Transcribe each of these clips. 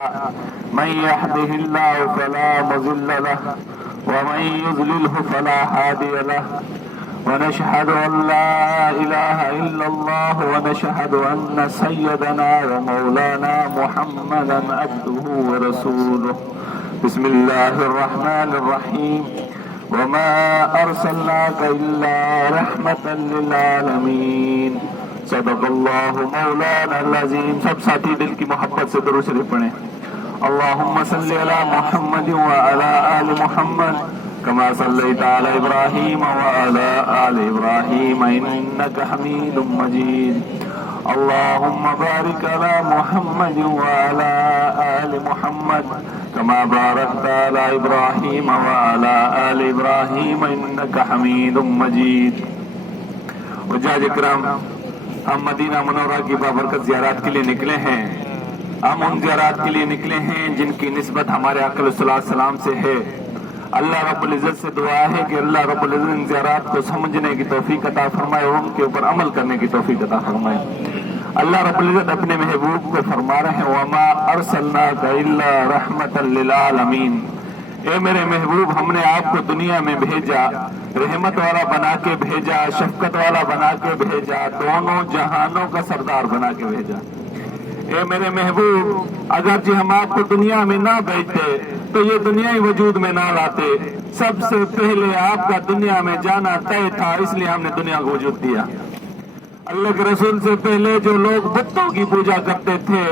من يهده الله فلا مضل له ومن يضلله فلا هادي له ونشهد أن لا إله إلا الله ونشهد أن سيدنا ومولانا محمدا عبده ورسوله. بسم الله الرحمن الرحيم. وما أرسلناك إلا رحمة للعالمين. صدق اللہ مولانا العظیم. سب ساتھی دل کی محبت سے درود شریف پڑھیں. اللہم صلی علی محمد وعلی آل محمد کما صلیت علی ابراہیم وعلی آل ابراہیم انک حمید مجید. اللہم بارک علی محمد وعلی آل محمد کما بارکت علی ابراہیم وعلی آل ابراہیم انک حمید مجید. حجاج اکرام، ہم مدینہ منورہ کی بابرکت زیارات کے لیے نکلے ہیں. ہم ان زیارات کے لیے نکلے ہیں جن کی نسبت ہمارے آقا علیہ السلام سے ہے. اللہ رب العزت سے دعا ہے کہ اللہ رب العزت ان زیارات کو سمجھنے کی توفیق عطا فرمائے اور ان کے اوپر عمل کرنے کی توفیق عطا فرمائے. اللہ رب العزت اپنے محبوب کو فرما رہے ہیں وما ارسلناک الا رحمۃ للعالمین. اے میرے محبوب، ہم نے آپ کو دنیا میں بھیجا، رحمت والا بنا کے بھیجا، شفقت والا بنا کے بھیجا، دونوں جہانوں کا سردار بنا کے بھیجا. اے میرے محبوب، اگرچہ ہم آپ کو دنیا میں نہ بھیجتے تو یہ دنیا ہی وجود میں نہ لاتے. سب سے پہلے آپ کا دنیا میں جانا طے تھا، اس لیے ہم نے دنیا کو وجود دیا. اللہ کے رسول سے پہلے جو لوگ بتوں کی پوجا کرتے تھے،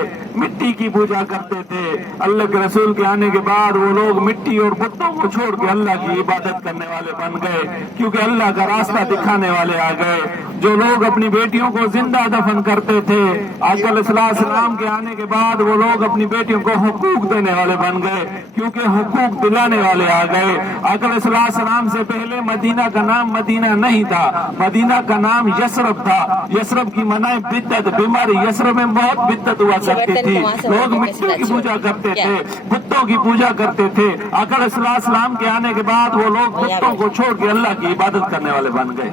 مٹی کی پوجا کرتے تھے، اللہ کے رسول کے آنے کے بعد وہ لوگ مٹی اور بتوں کو چھوڑ کے اللہ کی عبادت کرنے والے بن گئے، کیونکہ اللہ کا راستہ دکھانے والے آ گئے. جو لوگ اپنی بیٹیوں کو زندہ دفن کرتے تھے، آقا علیہ السلام کے آنے کے بعد وہ لوگ اپنی بیٹیوں کو حقوق دینے والے بن گئے، کیونکہ حقوق دلانے والے آ گئے. آقا علیہ السلام سے پہلے مدینہ کا نام مدینہ نہیں تھا، مدینہ کا نام یثرب تھا. یثرب کی معنی بدعت، بیماری. یثرب میں بہت بدعت ہوا کرتی تھی، لوگ مٹی کی پوجا کرتے تھے، بتوں کی پوجا کرتے تھے. آقا علیہ السلام کے آنے کے بعد وہ لوگ بتوں کو چھوڑ کے اللہ کی عبادت کرنے والے بن گئے.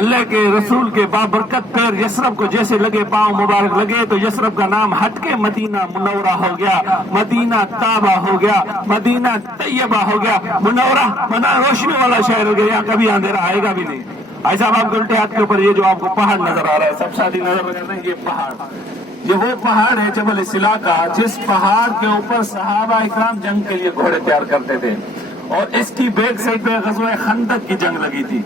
اللہ کے رسول کے بابرکت پیر یثرب کو جیسے لگے، پاؤں مبارک لگے، تو یثرب کا نام ہٹ کے مدینہ منورہ ہو گیا، مدینہ طیبہ ہو گیا، مدینہ طیبہ ہو گیا. منورہ منا روشنی والا شہر ہو گیا، یہاں کبھی اندھیرا آئے گا بھی نہیں. ایسا آپ کے الٹے ہاتھ کے اوپر یہ جو آپ کو پہاڑ نظر آ رہا ہے، سب ساتھی نظر لگا رہے ہیں، یہ پہاڑ، یہ وہ پہاڑ ہے جبل سلا کا، جس پہاڑ کے اوپر صحابہ اکرام جنگ کے لیے گھوڑے تیار کرتے تھے. اور اس کی بیک سائڈ پہ غزوہ خندق کی جنگ لگی تھی.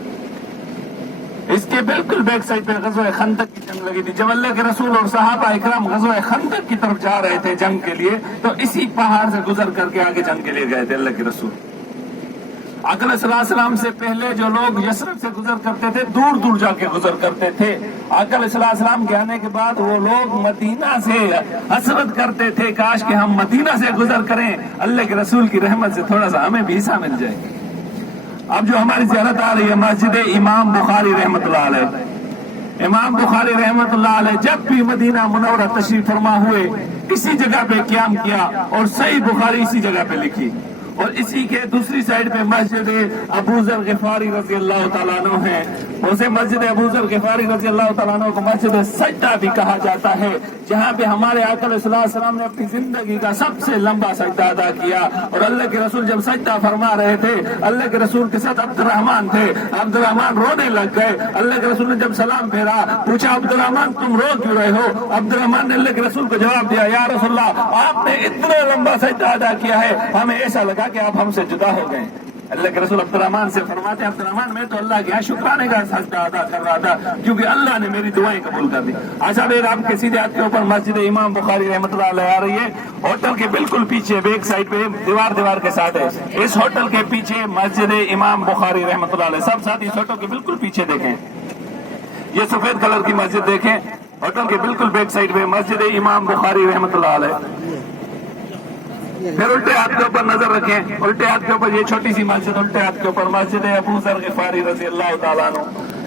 اس کے بالکل بیک سائڈ پہ غزوہ خندق کی جنگ لگی تھی. جب اللہ کے رسول اور صحابہ اکرام غزوہ خندق کی طرف جا رہے تھے جنگ کے لیے، تو اسی پہاڑ سے گزر کر کے آگے جنگ کے لیے گئے تھے اللہ کے رسول. آقا علیہ السلام سے پہلے جو لوگ یثرب سے گزر کرتے تھے، دور دور جا کے گزر کرتے تھے. آقا علیہ السلام کے آنے کے بعد وہ لوگ مدینہ سے حسرت کرتے تھے، کاش کہ ہم مدینہ سے گزر کریں، اللہ کے رسول کی رحمت سے تھوڑا سا ہمیں بھی حصہ مل جائے. اب جو ہماری زیارت آ رہی ہے مسجد امام بخاری رحمۃ اللہ علیہ، امام بخاری رحمۃ اللہ علیہ جب بھی مدینہ منورہ تشریف فرما ہوئے، اسی جگہ پہ قیام کیا اور صحیح بخاری اسی جگہ پہ لکھی. اور اسی کے دوسری سائڈ پہ مسجد ابو ذر غفاری رضی اللہ تعالیٰ عنہ ہے. اسے مسجد ابو ذر غفاری رضی اللہ تعالیٰ عنہ کو مسجد سجدہ بھی کہا جاتا ہے، جہاں پہ ہمارے آقا علیہ السلام نے اپنی زندگی کا سب سے لمبا سجدہ ادا کیا. اور اللہ کے رسول جب سجدہ فرما رہے تھے، اللہ کے رسول کے ساتھ عبد الرحمن تھے، عبد الرحمن رونے لگ گئے. اللہ کے رسول نے جب سلام پھیرا، پوچھا عبد الرحمن تم رو کیوں رہے ہو؟ عبد الرحمن نے اللہ کے رسول کو جواب دیا، یا رسول اللہ آپ نے اتنا لمبا سجدہ ادا کیا ہے، ہمیں ایسا لگا کہ آپ ہم سے جدا ہو گئے. اللہ کے رسول عبد الرحمن سے فرماتے ہیں، عبد الرحمن میں تو اللہ کے یہاں شکرانے کا سجدہ ادا کر رہا تھا، کیونکہ اللہ نے میری دعائیں قبول کر دی. اچھا پھر آپ کے سیدھے ہاتھ کے اوپر مسجد امام بخاری رحمۃ اللہ علیہ آ رہی ہے. ہوٹل کے بالکل پیچھے بیک سائڈ پہ دیوار کے ساتھ ہے. اس ہوٹل کے پیچھے مسجد امام بخاری رحمۃ اللہ علیہ. سب ساتھی اس ہوٹل کے بالکل پیچھے دیکھیں، یہ سفید کلر کی مسجد دیکھیں، ہوٹل کے بالکل بیک سائڈ پہ مسجد امام بخاری رحمۃ اللہ علیہ. پھر الٹے ہاتھ کے اوپر نظر رکھیں، الٹے ہاتھ کے اوپر یہ چھوٹی سی مسجد، الٹے ہاتھ کے اوپر مسجد ابو ذر غفاری رضی اللہ تعالیٰ عنہ،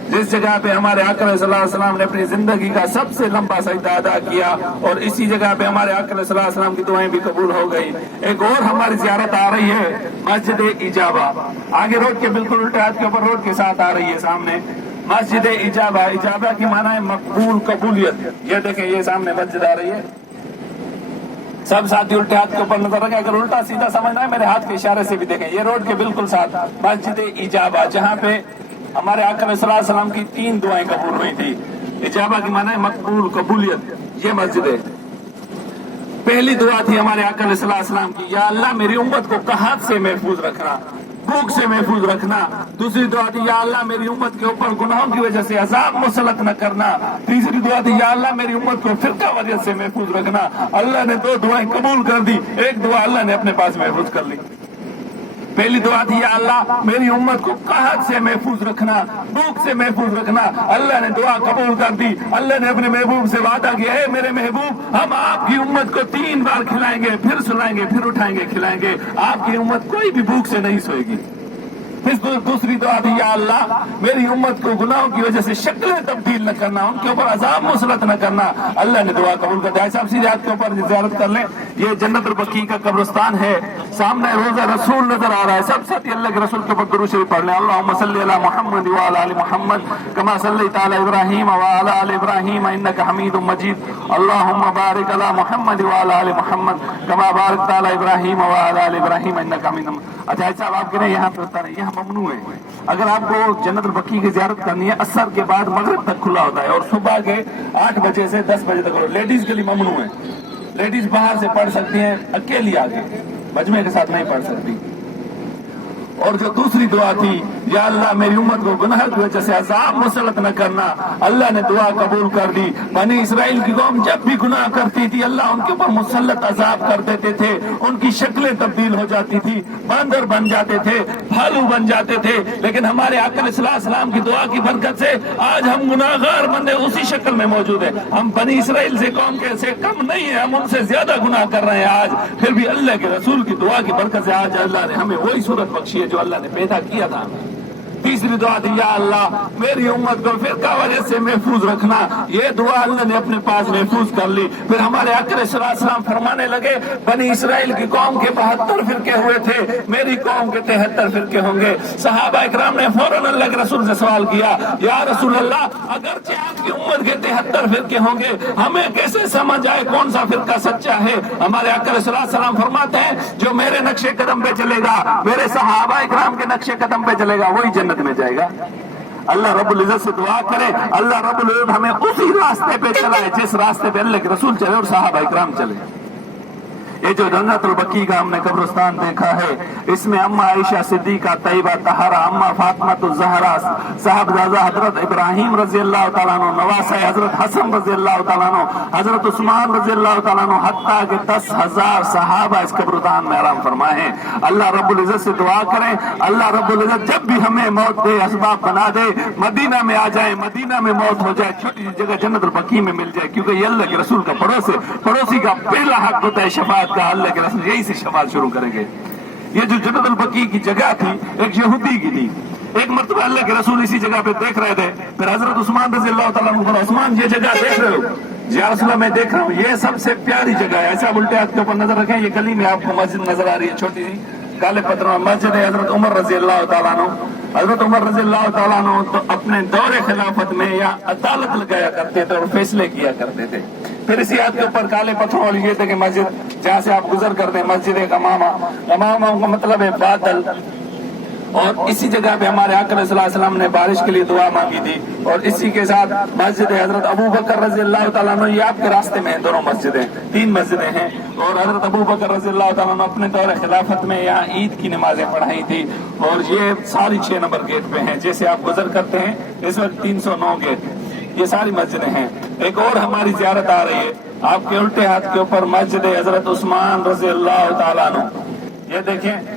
جس جگہ پہ ہمارے آقا علیہ السلام نے اپنی زندگی کا سب سے لمبا سجدہ ادا کیا. اور اسی جگہ پہ ہمارے آقا علیہ السلام کی دعائیں بھی قبول ہو گئی. ایک اور ہماری زیارت آ رہی ہے مسجد اجابہ، آگے روڈ کے بالکل الٹے ہاتھ کے اوپر روڈ کے ساتھ آ رہی ہے سامنے مسجد اجابہ کی معنی ہے مقبول، قبولیت. یہ دیکھیں، یہ سامنے مسجد آ رہی ہے، सब साथी उल्टे हाथ के ऊपर नजर रखें। अगर उल्टा सीधा समझना है मेरे हाथ के इशारे से भी देखें। ये रोड के बिल्कुल साथ मस्जिद इजाबा, जहाँ पे हमारे आका सल्लल्लाहु अलैहि वसल्लम की 3 दुआएं कबूल हुई थी। इजाबा की माना है मकबूल, कबूलियत। ये मस्जिद है। पहली दुआ थी हमारे आका सल्लल्लाहु अलैहि वसल्लम की, या अल्लाह मेरी उम्मत को कहत से महफूज रखना, भूख से महफूज रखना। दूसरी दुआ थी, या अल्लाह मेरी उम्मत के ऊपर गुनाहों की वजह से अजाब मुसलत न करना। तीसरी दुआ थी, या अल्लाह मेरी उम्मत को फिरका वजह से महफूज रखना। अल्लाह ने 2 दुआएं कबूल कर दी, एक दुआ अल्लाह ने अपने पास महफूज कर ली। पहली दुआ थी, या अल्लाह मेरी उम्मत को कहत से महफूज रखना, भूख से महफूज रखना। अल्लाह ने दुआ कबूल कर दी। अल्लाह ने अपने महबूब से वादा किया, है मेरे महबूब, हम आपकी उम्मत को 3 बार खिलाएंगे, फिर सुलाएंगे, फिर उठाएंगे, खिलाएंगे। आपकी उम्मत कोई भी भूख से नहीं सोएगी। फिर दूसरी दुआ थी, या अल्लाह मेरी उम्मत को गुनाहों की वजह से शक्लें तब्दील न करना, उनके ऊपर अजाब मुसलत न करना। अल्लाह ने दुआ कबूल कर दिया। साहब सीधे हाथ के ऊपर ज़ियारत कर लें। ये जन्नतुल बकी का कब्रिस्तान है, सामने रोज़ा रसूल नजर आ रहा है। सब साथी अल्लाह के रसूल के ऊपर दुरूद शरीफ पढ़ लें। अल्लाहुम्मा सल्ली अला मुहम्मद व अला आलि मुहम्मद कमा सल्लैता अला इब्राहीम व अला आलि इब्राहीम इन्नका हमीदुम मजीद। अल्लाहुम्मा बारिक अला मुहम्मद व अला आलि मुहम्मद कमा बारकता अला इब्राहीम व अला आलि इब्राहीम इन्नका हमीदुम। अच्छा साहब, आपके लिए यहाँ पे नहीं, यहाँ ममनू है। अगर आपको जन्नतुल बकी की ज़ियारत करनी है, असर के बाद मगरिब तक खुला होता है और सुबह के 8 बजे से 10 बजे तक। लेडीज के लिए ममनू है। लेडीज बाहर से पढ़ सकती हैं, अकेली आके, मजमे के साथ नहीं पढ़ सकती। और जो दूसरी दुआ थी, या अल्लाह मेरी उम्मत को गुनाह की वजह से अजाब मुसलत न करना। अल्लाह ने दुआ कबूल कर दी। बनी इसराइल की कौम जब भी गुनाह करती थी, अल्लाह उनके ऊपर मुसल्लत अजाब कर देते थे। उनकी शक्लें तब्दील हो जाती थी, बांदर बन जाते थे, भालू बन जाते थे। लेकिन हमारे आका सल्लल्लाहु अलैहि वसल्लम की दुआ की बरकत से आज हम गुनाहगार बंदे उसी शक्ल में मौजूद है। हम बनी इसराइल से कौम के से कम नहीं है, हम उनसे ज्यादा गुनाह कर रहे हैं आज। फिर भी अल्लाह के रसूल की दुआ की बरकत से आज अल्लाह ने हमें वही सूरत बख्शी है जो अल्लाह ने पैदा किया था। तीसरी दुआ थी, या अल्लाह मेरी उम्मत को फिरका वजह से महफूज रखना। ये दुआ अल्लाह ने अपने पास महफूज कर ली। फिर हमारे आका सल्लल्लाहु अलैहि वसल्लम फरमाने लगे, बनी इसराइल की कौम के 72 फिरके हुए थे, मेरी कौम के 73 फिरके होंगे। सहाबा इकराम ने फौरन अल्लाह के रसूल से सवाल किया, या रसूल अल्लाह, अगरचे आपकी उम्मत के 73 फिरके होंगे, हमें कैसे समझ आए कौन सा फिरका सच्चा है? हमारे आका सल्लल्लाहु अलैहि वसल्लम फरमाते हैं, जो मेरे नक्शे कदम पे चलेगा, मेरे सहाबा इकराम के नक्शे कदम पे चलेगा, वही जन्नत में जाएगा। अल्लाह रब्बुल इज्जत से दुआ करे, अल्लाह रब्बुल इज्जत हमें उसी रास्ते पे चलाए जिस रास्ते पे अल्लाह के रसूल चले और सहाबा इकराम चले। ये जो जन्नतुल बकी का हमने कब्रिस्तान देखा है, इसमें अम्मा आयशा सिद्दीका तैयबा तहरा, अम्मा फातिमा ज़हरा, साहबजादा हजरत इब्राहिम रजी अल्लाह तआला अन्हु, नवासे हजरत हसन रजी अल्लाह तआला अन्हु, हजरत उस्मान रजी अल्लाह तआला अन्हु, हत्ता के 10,000 सहाबा इस कब्रिस्तान में आराम फरमाए हैं। अल्लाह रब्बुल इज्जत से दुआ करें, अल्लाह रब्बुल इज्जत जब भी हमें मौत दे, असबाब बना दे, मदीना में आ जाए, मदीना में मौत हो जाए, छोटी सी जगह जन्नतुल बकी में मिल जाए, क्योंकि ये अल्लाह के रसूल का पड़ोसी का पहला हक होता है शफाअत का। अल्लाह के रसूल यही से शफाअत शुरू करेंगे। ये जो जन्नतुल बकी की जगह थी, एक यहूदी की थी। एक मरतबा अल्लाह के रसूल इसी जगह पे देख रहे थे, फिर हजरत उस्मान रज़ी अल्लाह तआला अन्हु बोला, उस्मान ये जगह देख रहे हो? या रसूल अल्लाह मैं देख रहा हूँ, ये सबसे प्यारी जगह है। ऐसा उल्टे हाथ के ऊपर नजर रखें, ये गली में आपको मस्जिद नजर आ रही है, छोटी सी काले पत्थरों में मस्जिद है हजरत उमर रज़ी अल्लाह तआला अन्हु। हजरत उमर रज़ी अल्लाह तआला अन्हु तो अपने दौरे खिलाफत में या अदालत लगाया करते थे और फैसले किया करते थे। फिर इसी हाथ के ऊपर काले पत्थरों वाली ये थे कि मस्जिद जहाँ से आप गुजर करते हैं, मस्जिद गमामा, गमामा का मतलब है बादल। और इसी जगह पे हमारे आका सल्लल्लाहु अलैहि वसल्लम ने बारिश के लिए दुआ मांगी थी। और इसी के साथ मस्जिद हजरत अबू बकर रज़ी अल्लाह तआला अन्हु, ये आपके रास्ते में है, दोनों मस्जिदें, 3 मस्जिदें हैं। और हजरत अबू बकर रज़ी अल्लाह तआला अन्हु अपने दौरे खिलाफत में यहाँ ईद की नमाजें पढ़ाई थी। और ये सारी 6 नंबर गेट पे हैं, जैसे आप गुजर करते हैं इस वक्त 309 गेट, ये सारी मस्जिदें हैं। एक और हमारी ज़ियारत आ रही है, आपके उल्टे हाथ के ऊपर मस्जिद हजरत उस्मान रज़ी अल्लाह तआला अन्हु, ये देखें,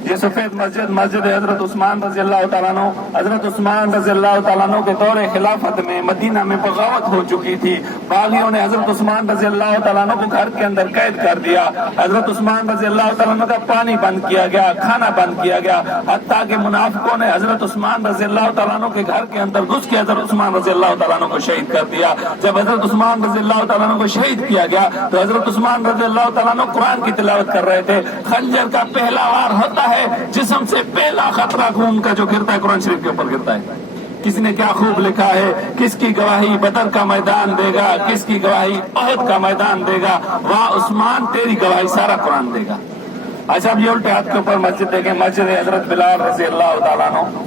ये सफेद मस्जिद, मस्जिद हजरत उस्मान रज़ी अल्लाह तआला अन्हु। हजरत उस्मान रज़ी अल्लाह तआला अन्हु के दौरे खिलाफत में मदीना में बगावत हो चुकी थी। बागियों ने हजरत उस्मान रज़ी अल्लाह तआला अन्हु को घर के अंदर कैद कर दिया। हजरत उस्मान रज़ी अल्लाह तआला अन्हु का पानी बंद किया गया, खाना बंद किया गया, हत्ता के मुनाफिकों ने हजरत उस्मान रज़ी अल्लाह तआला अन्हु के घर के अंदर घुस के हजरत उस्मान रज़ी अल्लाह तआला अन्हु को शहीद कर दिया। जब हजरत उस्मान रज़ी अल्लाह तआला अन्हु को शहीद किया गया तो हजरत उस्मान रज़ी अल्लाह तआला अन्हु कुरान की तिलावत कर रहे थे। खंजर का पहला वार होता है, जिस्म से पहला खतरा खून का जो गिरता है कुरान शरीफ के ऊपर गिरता है। किसी ने क्या खूब लिखा है, किसकी गवाही बदर का मैदान देगा, किसकी गवाही ओहद का मैदान देगा, वाह उस्मान तेरी गवाही सारा कुरान देगा। अच्छा अब ये उल्टे हाथ के ऊपर मस्जिद देखें, मस्जिद हजरत बिलाल रजी अल्लाह तआला अन्हु,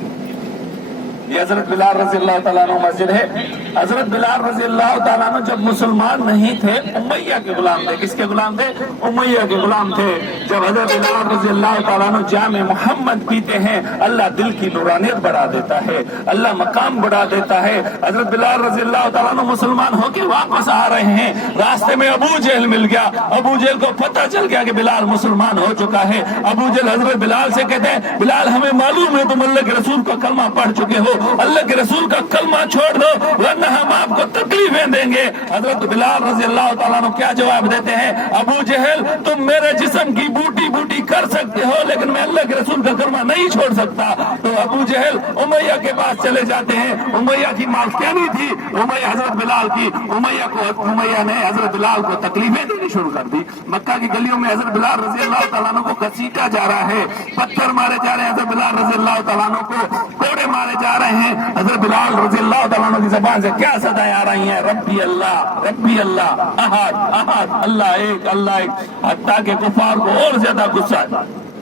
ये हजरत बिलाल रजी अल्लाह तआला अन्हु मस्जिद है। हजरत बिलाल रजी अल्लाह तआला अन्हु जब मुसलमान नहीं थे, उमैया के गुलाम थे। किसके गुलाम थे? उमैया के गुलाम थे। जब हजरत बिलाल रजी अल्लाह तआला अन्हु जामे मोहम्मद पीते हैं, अल्लाह दिल की नूरानियत बढ़ा देता है, अल्लाह मकाम बढ़ा देता है। हजरत बिलाल रजी अल्लाह तआला अन्हु मुसलमान होकर वापस आ रहे हैं, रास्ते में अबू जहल मिल गया। अबू जहल को पता चल गया कि बिलाल मुसलमान हो चुका है। अबू जहल हजरत बिलाल से कहते हैं, बिलाल हमें मालूम है तुम अल्लाह के रसूल का कलमा पढ़ चुके हो, अल्लाह के रसूल का कलमा छोड़ दो वरना हम आपको तकलीफें देंगे। हजरत बिलाल रजी अल्लाह तआला अन्हु क्या जवाब देते हैं? अबू जहल तुम मेरे जिस्म की बूटी बूटी कर सकते हो लेकिन मैं अल्लाह के रसूल का कलमा नहीं छोड़ सकता। तो अबू जहल उमैया के पास चले जाते हैं। उमैया की मालकियानी थी, उमैया हजरत बिलाल की। उमैया ने हजरत बिलाल को तकलीफें देनी शुरू कर दी। मक्का की गलियों में हजरत बिलाल रजी अल्लाह तआला अन्हु को घसीटा जा रहा है, पत्थर मारे जा रहे हैं, हजरत बिलाल रजी अल्लाह तआला अन्हु को कोड़े मारे जा रहे हैं। हजरत बिलाल रजी अल्लाह तआला अन्हु की जुबान से क्या सदाएं आ रही हैं? रब्बी अल्लाह, अहद अहद, अल्लाह एक, अल्लाह एक। हत्ता के कुफार को और ज्यादा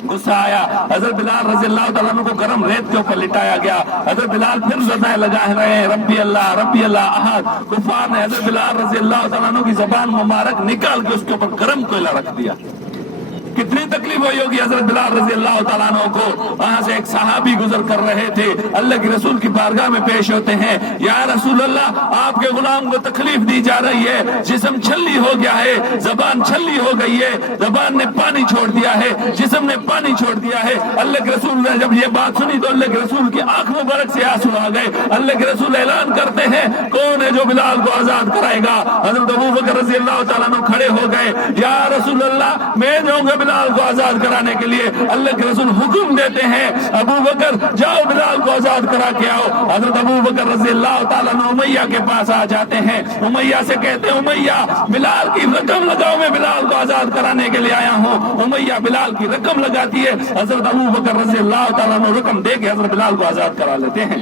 गुस्सा आया। हजरत बिलाल रजी अल्लाह तआला अन्हु को गरम रेत के ऊपर लिटाया गया। हजरत बिलाल फिर सदाएं लगा रहे हैं, रब्बी अल्लाह अहद। कुफार ने हजरत बिलाल रजी अल्लाह तआला अन्हु की जुबान मुबारक निकाल के उसके ऊपर गरम कोयला रख दिया। कितनी तकलीफ हुई होगी हजरत बिलाल रजी अल्लाह तआला अन्हु को। वहां से एक सहाबी गुजर कर रहे थे, अल्लाह के रसूल की बारगाह में पेश होते हैं, या रसूल अल्लाह आपके गुलाम को तकलीफ दी जा रही है, जिस्म छल्ली हो गया है, जबान छल्ली हो गई है, जबान ने पानी छोड़ दिया है, जिस्म ने पानी छोड़ दिया है। अल्लाह के रसूल ने जब ये बात सुनी तो अल्लाह के रसूल की आंख मुबारक से आंसू आ गए। अल्लाह के रसूल ऐलान करते हैं, कौन है जो बिलाल को आजाद कराएगा? हजरत अबू बकर रजी अल्लाह तआला अन्हु खड़े हो गए, या रसूल अल्लाह मैं जाऊंगा बिलाल को आजाद कराने के लिए। अल्लाह के रसूल हुक्म देते हैं, अबू बकर जाओ बिलाल को आजाद करा के आओ। हजरत अबू बकर रजी अल्लाह तआला अन्हु उमैया के पास आ जाते हैं। उमैया से कहते हैं, उमैया बिलाल की रकम लगाओ, मैं बिलाल को आजाद कराने के लिए आया हूँ। उमैया बिलाल की रकम लगाती है। हजरत अबू बकर रजी अल्लाह तआला अन्हु रकम दे के हजरत बिलाल को आजाद करा लेते हैं।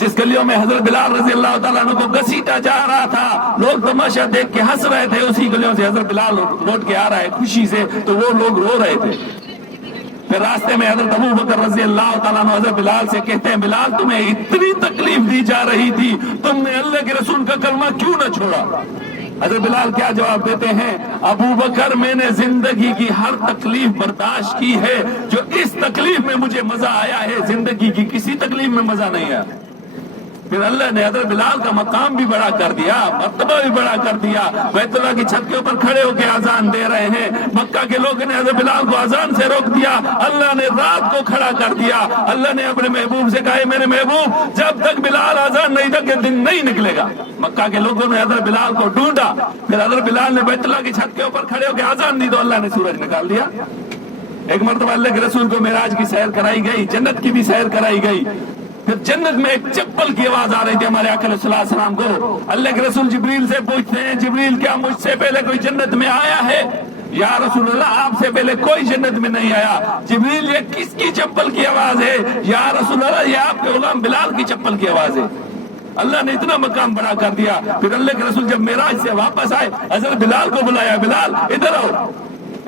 जिस गलियों में हजरत बिलाल रजी अल्लाह तआला अन्हु को घसीटा जा रहा था, लोग तमाशा देख के हंस रहे थे, उसी गलियों से हजरत बिलाल लौट के आ रहा है खुशी से, तो वो लोग रो रहे थे। फिर रास्ते में हजरत अबू बकर रजी अल्लाह तआला अन्हु हजरत बिलाल से कहते हैं, बिलाल तुम्हें इतनी तकलीफ दी जा रही थी, तुमने अल्लाह के रसूल का कलमा क्यों न छोड़ा? हजरत बिलाल क्या जवाब देते हैं? अबू बकर मैंने जिंदगी की हर तकलीफ बर्दाश्त की है, जो इस तकलीफ में मुझे मजा आया है जिंदगी की किसी तकलीफ में मजा नहीं आया। फिर अल्लाह ने हजरत बिलाल का मकाम भी बड़ा कर दिया, मर्तबा भी बड़ा कर दिया। बैतुल्लाह की छत के ऊपर खड़े होकर आजान दे रहे हैं। मक्का के लोगों ने हजरत बिलाल को आजान से रोक दिया, अल्लाह ने रात को खड़ा कर दिया। अल्लाह ने अपने महबूब से कहा, मेरे महबूब जब तक बिलाल आजान नहीं तक दिन नहीं निकलेगा। मक्का के लोगों ने हजरत बिलाल को ढूंढा, फिर हजरत बिलाल ने बैतुल्लाह की छत के ऊपर खड़े होकर आजान दी तो अल्लाह ने सूरज निकाल दिया। एक मर्तबा अल्लाह के रसूल को मेराज की सैर कराई गई, जन्नत की भी सैर कराई गई। फिर जन्नत में एक चप्पल की आवाज आ रही थी हमारे आका सल्लल्लाहु अलैहि वसल्लम को। अल्लाह के रसूल जिब्रील से पूछते हैं, जिब्रील क्या मुझसे पहले कोई जन्नत में आया है? या रसूल अल्लाह आपसे पहले कोई जन्नत में नहीं आया। जिब्रील ये किसकी चप्पल की आवाज है? या रसूल अल्लाह ये आपके गुलाम बिलाल की चप्पल की आवाज है। अल्लाह ने इतना मकाम बड़ा कर दिया। फिर अल्लाह के रसूल जब मेराज से वापस आए, हजरत बिलाल को बुलाया, बिलाल इधर आओ।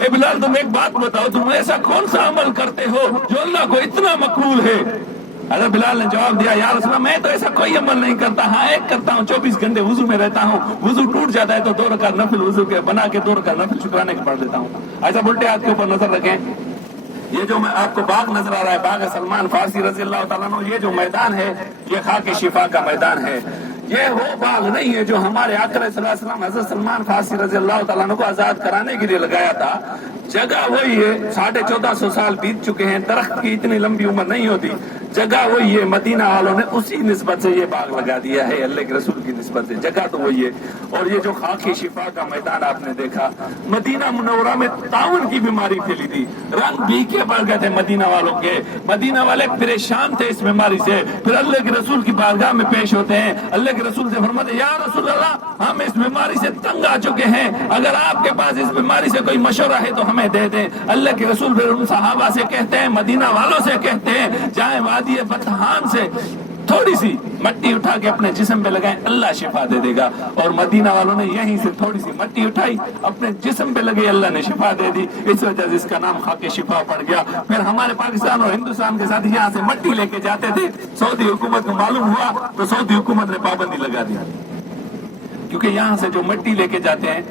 ए बिलाल तुम एक बात बताओ, तुम ऐसा कौन सा अमल करते हो जो अल्लाह को इतना मकबूल है? हजरत बिलाल ने जवाब दिया, या रसूल अल्लाह मैं तो ऐसा कोई अमल नहीं करता, हाँ एक करता हूँ, 24 घंटे वुजू में रहता हूँ, वुजू टूट जाता है तो 2 रकात नफिल वुजू के बना के 2 रकात नफिल शुक्राने के पढ़ लेता हूँ। ऐसा उल्टे हाथ के ऊपर नजर रखें। ये जो मैं आपको बाग नजर आ रहा है, बाग सलमान फारसी रजी अल्लाह तआला अन्हु, ये जो मैदान है ये खाके शिफा का मैदान है। ये वो बाग नहीं है जो हमारे आका सल्लल्लाहु अलैहि वसल्लम हजरत सलमान फारसी रजी अल्लाह तआला अन्हु को आजाद कराने के लिए लगाया था। जगह वही है, 1450 साल बीत चुके हैं, दरख्त की इतनी लंबी उम्र नहीं होती। जगह वही है, मदीना वालों ने उसी निस्बत से ये बाग लगा दिया है, अल्लाह के रसूल की निस्बत से। जगह तो वही है। और ये जो खाकी शिफा का मैदान आपने देखा, मदीना मुनव्वरा में ताउन की बीमारी फैली थी, रंग भीगे पड़ गए थे मदीना वालों के। मदीना वाले परेशान थे इस बीमारी से। फिर अल्लाह के रसूल की बारगाह में पेश होते हैं, अल्लाह के रसूल से फरमाते, या रसूल अल्लाह हम इस बीमारी से तंग आ चुके हैं, अगर आपके पास इस बीमारी से कोई मशवरा है तो हमें दे दें। अल्लाह के रसूल फिर उन सहाबा से कहते हैं, मदीना वालों से कहते हैं, जाए वादी बतहान से थोड़ी सी मट्टी उठा के अपने जिस्म पे लगाएं, अल्लाह शिफा दे देगा। और मदीना वालों ने यहीं से थोड़ी सी मट्टी उठाई, अपने जिस्म पे लगे, अल्लाह ने शिफा दे दी। इस वजह से इसका नाम खाके शिफा पड़ गया। फिर हमारे पाकिस्तान और हिंदुस्तान के साथ यहाँ से मट्टी लेके जाते थे, सऊदी हुकूमत को मालूम हुआ तो सऊदी हुकूमत ने पाबंदी लगा दी, क्योंकि यहाँ से जो मट्टी लेके जाते हैं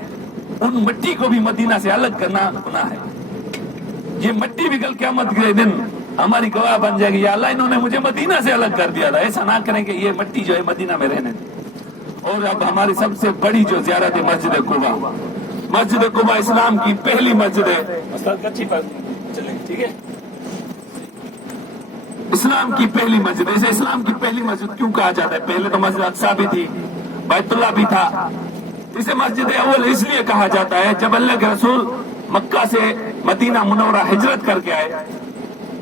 उन मट्टी को भी मदीना से अलग करना गुनाह है। ये मट्टी भी कल क़यामत के दिन हमारी गवाह बन जाएगी, या अल्लाह इन्होंने मुझे मदीना से अलग कर दिया था। ऐसा ना करें कि ये मट्टी जो है मदीना में रहने दें। और अब हमारी सबसे बड़ी जो ज़ियारत है मस्जिद कुबा। मस्जिद कुबा इस्लाम की पहली मस्जिद है। ठीक है, इस्लाम की पहली मस्जिद। इसे इस्लाम की पहली मस्जिद क्यों कहा जाता है? पहले तो मस्जिद अक्सा भी थी, बैतुल्लाह भी था। इसे मस्जिद अव्वल इसलिए कहा जाता है, जब अल्लाह के रसूल मक्का से मदीना मुनव्वरा हिजरत करके आए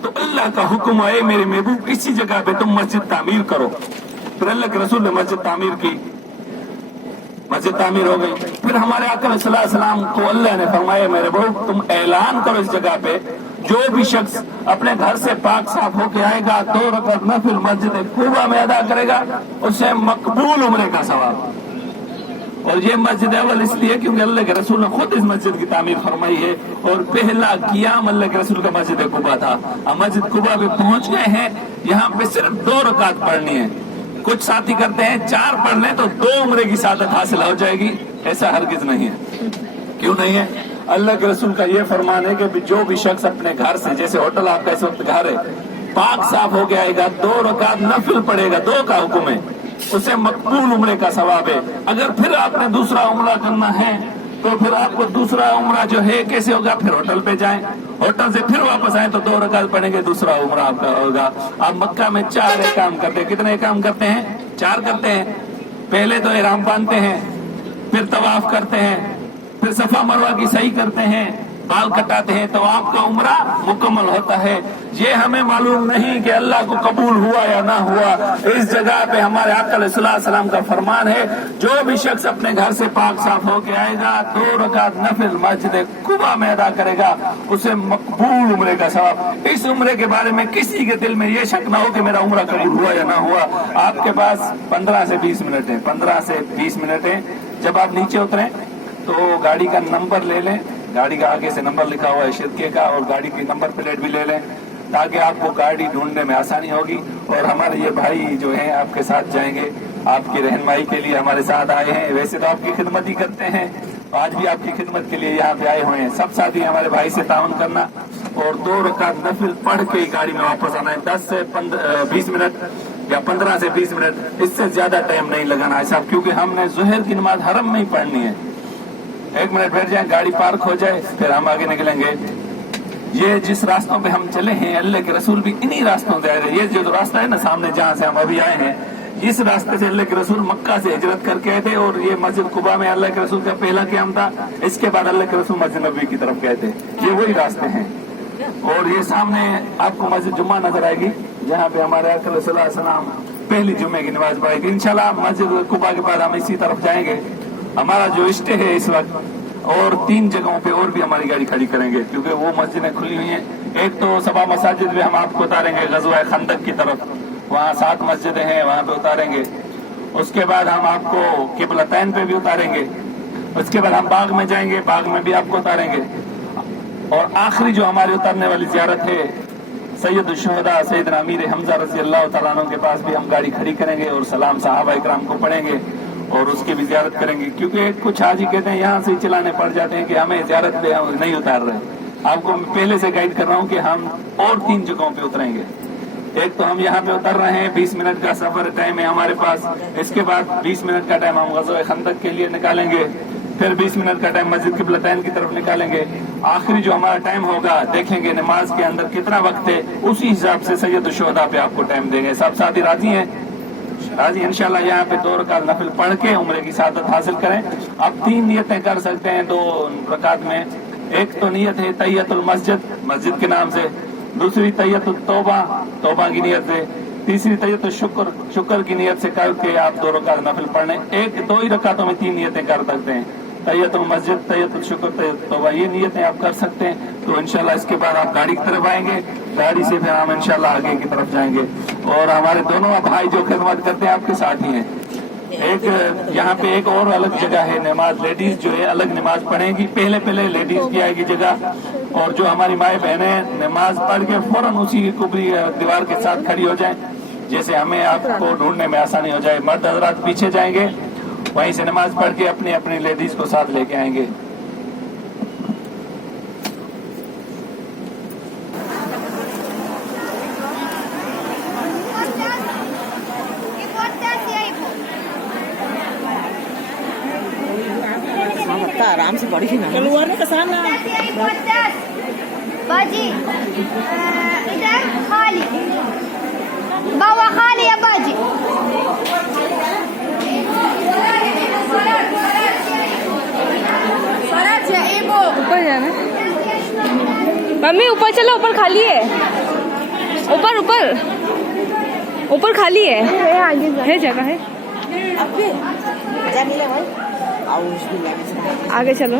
तो अल्लाह का हुक्म आए, मेरे महबूब इसी जगह पे तुम मस्जिद तामीर करो। फिर अल्लाह के रसूल ने मस्जिद तामीर की, मस्जिद तामीर हो गई। फिर हमारे आका सल्लल्लाहु अलैहि वसल्लम को अल्लाह ने फरमाया, मेरे महबूब तुम ऐलान करो इस जगह पे, जो भी शख्स अपने घर से पाक साफ होके आएगा 2 रकात नफिल मस्जिद कुबा में अदा करेगा, उसे मकबूल उम्रे का सवाब। और ये मस्जिद अव्वल इसलिए क्योंकि अल्लाह के रसूल ने खुद इस मस्जिद की तामीर फरमाई है, और पहला क़ियाम अल्लाह के रसूल का मस्जिद कुबा था। अब मस्जिद कुबा पे पहुंच गए हैं, यहाँ पे सिर्फ 2 रकात पढ़नी है। कुछ साथी करते हैं 4 पढ़ लें तो 2 उम्रे की सादत हासिल हो जाएगी, ऐसा हरगिज नहीं है। क्यों नहीं है? अल्लाह के रसूल का ये फरमान है कि जो भी शख्स अपने घर से, जैसे होटल आपका इस वक्त घर है, पाक साफ हो गया आएगा, 2 रकात नफिल पड़ेगा, 2 का हुक्म है, उसे मकबूल उम्रे का सवाब है। अगर फिर आपने दूसरा उम्रा करना है तो फिर आपको दूसरा उम्रा जो है कैसे होगा? फिर होटल पे जाएं, होटल से फिर वापस आए तो 2 रकात पढ़ेंगे, दूसरा उम्रा आपका होगा। आप मक्का में 4 एहकाम करते हैं। कितने एहकाम करते हैं? 4 करते हैं। पहले तो एहराम बांधते हैं, फिर तवाफ करते हैं, फिर सफा मरवा की सही करते हैं, बाल कटाते हैं, तो आपका उम्रा मुकम्मल होता है। ये हमें मालूम नहीं कि अल्लाह को कबूल हुआ या ना हुआ। इस जगह पे हमारे आका सल्लल्लाहु अलैहि वसल्लम का फरमान है, जो भी शख्स अपने घर से पाक साफ होके आएगा, 2 रकात नफिल मस्जिद कुबा में अदा करेगा, उसे मकबूल उम्रे का सवाब। इस उम्रे के बारे में किसी के दिल में ये शक ना हो कि मेरा उम्रा कबूल हुआ या ना हुआ। आपके पास 15 से 20 मिनट है, 15 से 20 मिनट है। जब आप नीचे उतरें तो गाड़ी का नंबर ले लें, गाड़ी का आगे से नंबर लिखा हुआ है शिरके का, और गाड़ी की नंबर प्लेट भी ले लें ताकि आपको गाड़ी ढूंढने में आसानी होगी। और हमारे ये भाई जो हैं आपके साथ जाएंगे, आपकी रहनुमाई के लिए हमारे साथ आए हैं। वैसे तो आपकी खिदमत ही करते हैं, आज भी आपकी खिदमत के लिए यहाँ पे आए हुए हैं। सब साथी हमारे भाई से ताउन करना और 2 रकात नफिल पढ़ के गाड़ी में वापस आना है। 10 से 20 मिनट या 15 से 20 मिनट, इससे ज्यादा टाइम नहीं लगाना है साहब, क्योंकि हमने जुहर की नमाज हरम में ही पढ़नी है। 1 मिनट बैठ जाए, गाड़ी पार्क हो जाए, फिर हम आगे निकलेंगे। ये जिस रास्तों पे हम चले हैं, अल्लाह के रसूल भी इन्हीं रास्तों से आए थे। ये जो रास्ता है ना सामने जहाँ से हम अभी आए हैं, इस रास्ते से अल्लाह के रसूल मक्का से हिजरत करके आए थे, और ये मस्जिद कुबा में अल्लाह के रसूल का पहला क़याम था। इसके बाद अल्लाह के रसूल मस्जिद नबवी की तरफ गए थे। ये वही रास्ते हैं। और ये सामने आपको मस्जिद जुम्मा नजर आएगी, जहाँ पे हमारे आका सल्लल्लाहु अलैहि वसल्लम पहली जुम्मे की नमाज पढ़ी थी। इंशाल्लाह मस्जिद कुबा के बाद हम इसी तरफ जाएंगे। हमारा जो स्टे है इस वक्त, और 3 जगहों पे और भी हमारी गाड़ी खड़ी करेंगे, क्योंकि वो मस्जिदें खुली हुई हैं। एक तो सबा मसाजिद में हम आपको उतारेंगे गज़वा खंदक की तरफ, वहाँ 7 मस्जिदें हैं, वहाँ पे उतारेंगे। उसके बाद हम आपको किबलतैन पे भी उतारेंगे। उसके बाद हम बाग में जाएंगे, बाग में भी आपको उतारेंगे। और आखिरी जो हमारी उतारने वाली ज़ियारत है सैयद शुहदा सैयदना अमीर हमजा रज़ी अल्लाह तआला अन्हु के पास भी हम गाड़ी खड़ी करेंगे और सलाम सहाबा इकराम को पढ़ेंगे और उसकी भी ज़ियारत करेंगे। क्योंकि कुछ हाजी कहते हैं यहाँ से ही चलाने पड़ जाते हैं कि हमें ज़ियारत पे हम नहीं उतार रहे। आपको पहले से गाइड कर रहा हूँ कि हम और 3 जगहों पे उतरेंगे। एक तो हम यहाँ पे उतर रहे हैं, 20 मिनट का सफर टाइम है हमारे पास। इसके बाद 20 मिनट का टाइम हम गज़वा खंदक के लिए निकालेंगे, फिर 20 मिनट का टाइम मस्जिद किबलतैन की तरफ निकालेंगे। आखिरी जो हमारा टाइम होगा देखेंगे नमाज के अंदर कितना वक्त है, उसी हिसाब से सैयद शुहदा पे आपको टाइम देंगे। सब साथी राजी हैं? राजी इंशाल्लाह। यहाँ पे 2 रकात नफिल पढ़ के उम्रे की सादत हासिल करें। अब 3 नियतें कर सकते हैं 2 रकात में। एक तो नियत है तहियतुल मस्जिद, मस्जिद के नाम से। दूसरी तहियतुत तौबा, तौबा की नियत से। तीसरी तहियतुल शुक्र, शुक्र की नियत से करके आप 2 रकात नफिल पढ़ने। 1-2 ही रकातों में 3 नियतें कर सकते हैं। तहियतुल मस्जिद, तहियतुल शुक्र, तहियतुल तौबा, ये नियतें आप कर सकते हैं। तो इंशाल्लाह इसके बाद आप गाड़ी की तरफ आएंगे, गाड़ी से फिर हम इंशाल्लाह आगे की तरफ जाएंगे। और हमारे दोनों भाई जो खिदमत करते हैं आपके साथ ही हैं। एक यहाँ पे एक और अलग जगह है नमाज, लेडीज जो है अलग नमाज पढ़ेंगी, पहले लेडीज की आएगी जगह, और जो हमारी माए बहनें नमाज पढ़ के फौरन उसी कुबरी दीवार के साथ खड़ी हो जाएं, जैसे हमें आपको ढूंढने में आसानी हो जाए। मर्द हजरात पीछे जाएंगे, वहीं से नमाज पढ़ के अपनी अपनी लेडीज को साथ लेके आएंगे। आराम से पढ़ी ना बाजी इधर खाली बाबा खाली है बाजी ऊपर जाना मम्मी, ऊपर चलो, ऊपर खाली है, ऊपर ऊपर ऊपर खाली है, है जगह है, आगे चलो।